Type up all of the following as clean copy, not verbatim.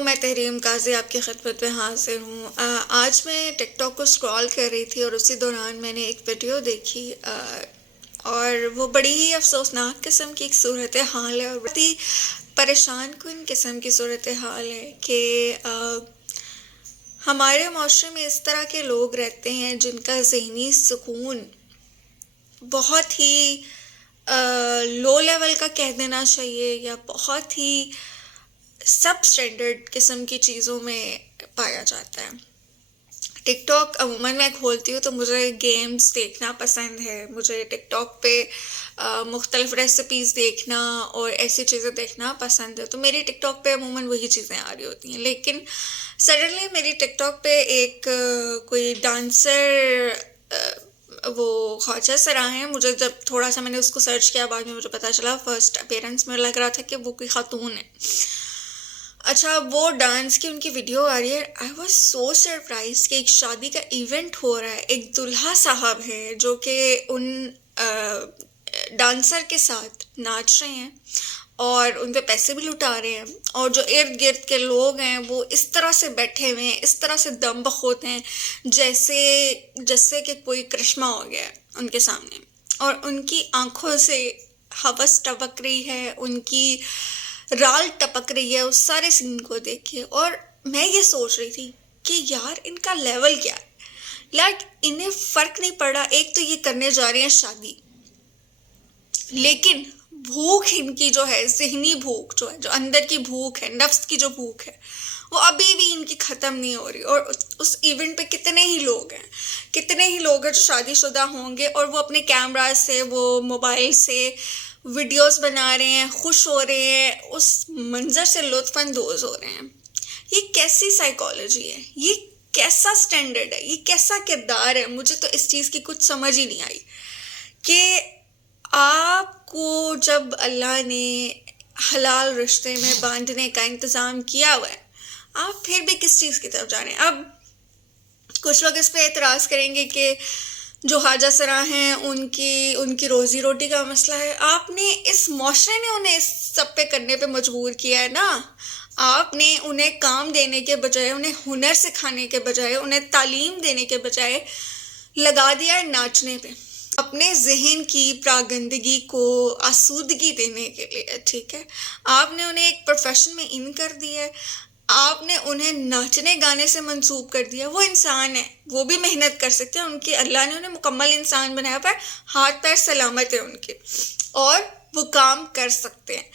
میں تحریم قاضی آپ کی خدمت میں حاضر ہوں۔ آج میں ٹک ٹاک کو اسکرول کر رہی تھی اور اسی دوران میں نے ایک ویڈیو دیکھی، اور وہ بڑی ہی افسوسناک قسم کی ایک صورتحال ہے اور بہت ہی پریشان کن قسم کی صورتحال ہے کہ ہمارے معاشرے میں اس طرح کے لوگ رہتے ہیں جن کا ذہنی سکون بہت ہی لو لیول کا کہہ دینا چاہیے، یا بہت ہی سب اسٹینڈرڈ قسم کی چیزوں میں پایا جاتا ہے۔ ٹک ٹاک عموماً میں کھولتی ہوں تو مجھے گیمز دیکھنا پسند ہے، مجھے ٹک ٹاک پہ مختلف ریسیپیز دیکھنا اور ایسی چیزیں دیکھنا پسند ہے، تو میری ٹک ٹاک پہ عموماً وہی چیزیں آ رہی ہوتی ہیں۔ لیکن سڈنلی میری ٹک ٹاک پہ ایک کوئی ڈانسر وہ خواجہ سرا ہیں، مجھے جب تھوڑا سا میں نے اس کو سرچ کیا، بعد میں مجھے پتا چلا فرسٹ اپیرنس میں لگ رہا تھا کہ وہ کوئی خاتون ہے۔ اچھا، وہ ڈانس کی ان کی ویڈیو آ رہی ہے، آئی واز سو سرپرائز کہ ایک شادی کا ایونٹ ہو رہا ہے، ایک دلہا صاحب ہیں جو کہ ان ڈانسر کے ساتھ ناچ رہے ہیں اور ان پہ پیسے بھی لٹا رہے ہیں، اور جو ارد گرد کے لوگ ہیں وہ اس طرح سے بیٹھے ہوئے ہیں، اس طرح سے دم بخود ہیں جیسے کہ کوئی کرشمہ ہو گیا ہے ان کے سامنے، اور ان کی آنکھوں سے ہوس ٹپک رہی ہے، ان کی رال ٹپک رہی ہے اس سارے سین کو دیکھ کے۔ اور میں یہ سوچ رہی تھی کہ یار ان کا لیول کیا ہے، انہیں فرق نہیں پڑ رہا، ایک تو یہ کرنے جا رہے ہیں شادی، لیکن بھوک ان کی جو ہے، ذہنی بھوک جو ہے، جو اندر کی بھوک ہے، نفس کی جو بھوک ہے، وہ ابھی بھی ان کی ختم نہیں ہو رہی۔ اور اس ایونٹ پہ کتنے ہی لوگ ہیں جو شادی شدہ ہوں گے، اور وہ اپنے کیمرہ سے، وہ موبائل سے ویڈیوز بنا رہے ہیں، خوش ہو رہے ہیں، اس منظر سے لطف اندوز ہو رہے ہیں۔ یہ کیسی سائیکالوجی ہے، یہ کیسا سٹینڈرڈ ہے، یہ کیسا کردار ہے؟ مجھے تو اس چیز کی کچھ سمجھ ہی نہیں آئی کہ آپ کو جب اللہ نے حلال رشتے میں باندھنے کا انتظام کیا ہوا ہے، آپ پھر بھی کس چیز کی طرف جا رہے ہیں؟ اب کچھ لوگ اس پہ اعتراض کریں گے کہ جو خواجہ سرا ہیں ان کی روزی روٹی کا مسئلہ ہے۔ آپ نے، اس معاشرے نے انہیں اس سب پہ کرنے پہ مجبور کیا ہے نا۔ آپ نے انہیں کام دینے کے بجائے، انہیں ہنر سکھانے کے بجائے، انہیں تعلیم دینے کے بجائے لگا دیا ہے ناچنے پہ، اپنے ذہن کی پراگندگی کو آسودگی دینے کے لیے، ٹھیک ہے؟ آپ نے انہیں ایک پروفیشن میں ان کر دیا ہے، آپ نے انہیں ناچنے گانے سے منسوب کر دیا۔ وہ انسان ہیں، وہ بھی محنت کر سکتے ہیں، ان کی اللہ نے انہیں مکمل انسان بنایا، پر ہاتھ پیر سلامت ہے ان کے، اور وہ کام کر سکتے ہیں۔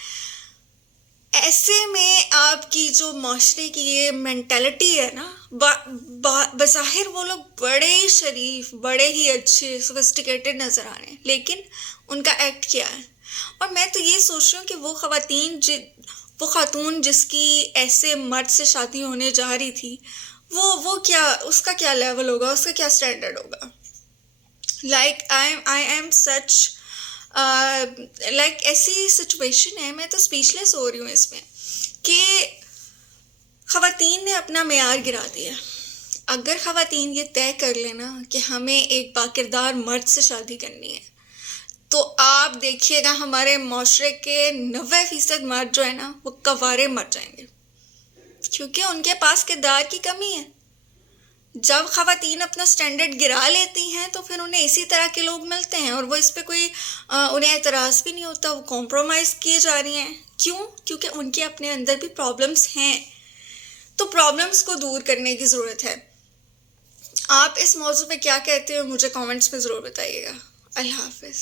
ایسے میں آپ کی جو معاشرے کی یہ مینٹلٹی ہے نا، بظاہر وہ لوگ بڑے ہی شریف، بڑے ہی اچھے، سوفسٹیکیٹڈ نظر آ رہے ہیں، لیکن ان کا ایکٹ کیا ہے؟ اور میں تو یہ سوچ رہی ہوں کہ وہ خاتون جس کی ایسے مرد سے شادی ہونے جا رہی تھی، وہ کیا، اس کا کیا لیول ہوگا، اس کا کیا سٹینڈرڈ ہوگا؟ آئی ایم سچ ایسی سچویشن ہے، میں تو اسپیچلیس ہو رہی ہوں اس میں، کہ خواتین نے اپنا معیار گرا دیا۔ اگر خواتین یہ طے کر لینا کہ ہمیں ایک باکردار مرد سے شادی کرنی ہے، تو آپ دیکھیے گا ہمارے معاشرے کے 90% مرد جو ہے نا، وہ کوارے مر جائیں گے، کیونکہ ان کے پاس کردار کی کمی ہے۔ جب خواتین اپنا سٹینڈرڈ گرا لیتی ہیں تو پھر انہیں اسی طرح کے لوگ ملتے ہیں، اور وہ اس پہ کوئی انہیں اعتراض بھی نہیں ہوتا، وہ کمپرومائز کیے جا رہی ہیں۔ کیوں؟ کیونکہ ان کے اپنے اندر بھی پرابلمس ہیں، تو پرابلمس کو دور کرنے کی ضرورت ہے۔ آپ اس موضوع پہ کیا کہتے ہو؟ مجھے کامنٹس میں ضرور بتائیے گا۔ اللہ حافظ۔